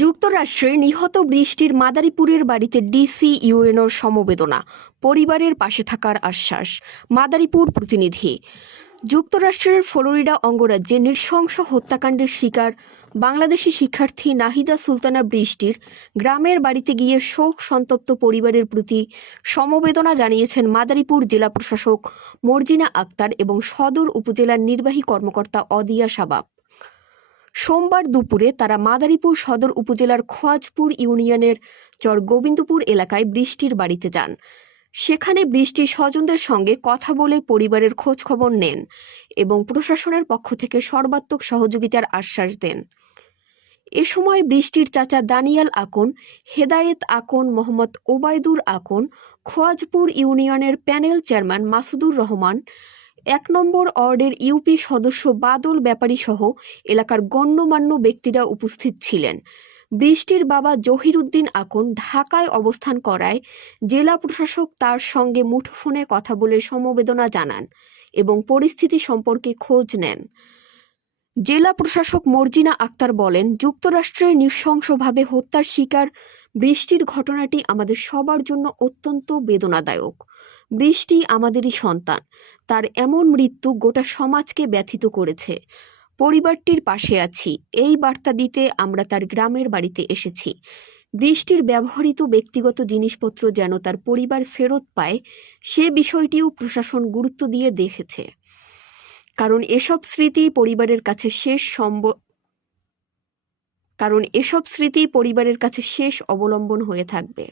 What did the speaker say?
যুক্তরাষ্ট্রে নিহত বৃষ্টির মাদারীপুরের বাড়িতে ডিসি ইউএনওর সমবেদনা, পরিবারের পাশে থাকার আশ্বাস। মাদারীপুর প্রতিনিধি। যুক্তরাষ্ট্রের ফ্লোরিডা অঙ্গরাজ্যে নৃশংস হত্যাকাণ্ডের শিকার বাংলাদেশি শিক্ষার্থী নাহিদা সুলতানা বৃষ্টির গ্রামের বাড়িতে গিয়ে শোক সন্তপ্ত পরিবারের প্রতি সমবেদনা জানিয়েছেন মাদারীপুর জেলা প্রশাসক মর্জিনা আক্তার এবং সদর উপজেলার নির্বাহী কর্মকর্তা অদিয়া শাবাব। সোমবার দুপুরে তারা মাদারীপুর সদর উপজেলার খোয়াজপুর ইউনিয়নের চর গোবিন্দপুর এলাকায় বৃষ্টির বাড়িতে যান। সেখানে বৃষ্টির স্বজনদের সঙ্গে কথা বলে পরিবারের খোঁজ খবর নেন এবং প্রশাসনের পক্ষ থেকে সর্বাত্মক সহযোগিতার আশ্বাস দেন। এ সময় বৃষ্টির চাচা দানিয়াল আকন, হেদায়েত আকন, মোহাম্মদ ওবায়দুর আকন, খোয়াজপুর ইউনিয়নের প্যানেল চেয়ারম্যান মাসুদুর রহমান, ১ নম্বর ওয়ার্ডের ইউপি সদস্য বাদল ব্যাপারী সহ এলাকার গণ্যমান্য ব্যক্তিরা উপস্থিত ছিলেন। বৃষ্টির বাবা জহির উদ্দিন আকন ঢাকায় অবস্থান করায় জেলা প্রশাসক তার সঙ্গে মুঠোফোনে কথা বলে সমবেদনা জানান এবং পরিস্থিতি সম্পর্কে খোঁজ নেন। জেলা প্রশাসক মর্জিনা আক্তার বলেন, যুক্তরাষ্ট্রে নৃশংসভাবে হত্যার শিকার বৃষ্টির ঘটনাটি আমাদের সবার জন্য অত্যন্ত বেদনাদায়ক। বৃষ্টি আমাদেরই সন্তান, তার এমন মৃত্যু গোটা সমাজকে ব্যথিত করেছে। পরিবারটির পাশে আছি, এই বার্তা দিতে আমরা তার গ্রামের বাড়িতে এসেছি। বৃষ্টির ব্যবহৃত ব্যক্তিগত জিনিসপত্র যেন তার পরিবার ফেরত পায়, সে বিষয়টিও প্রশাসন গুরুত্ব দিয়ে দেখেছে, কারণ এসব স্মৃতি পরিবারের কাছে শেষ অবলম্বন হয়ে থাকবে।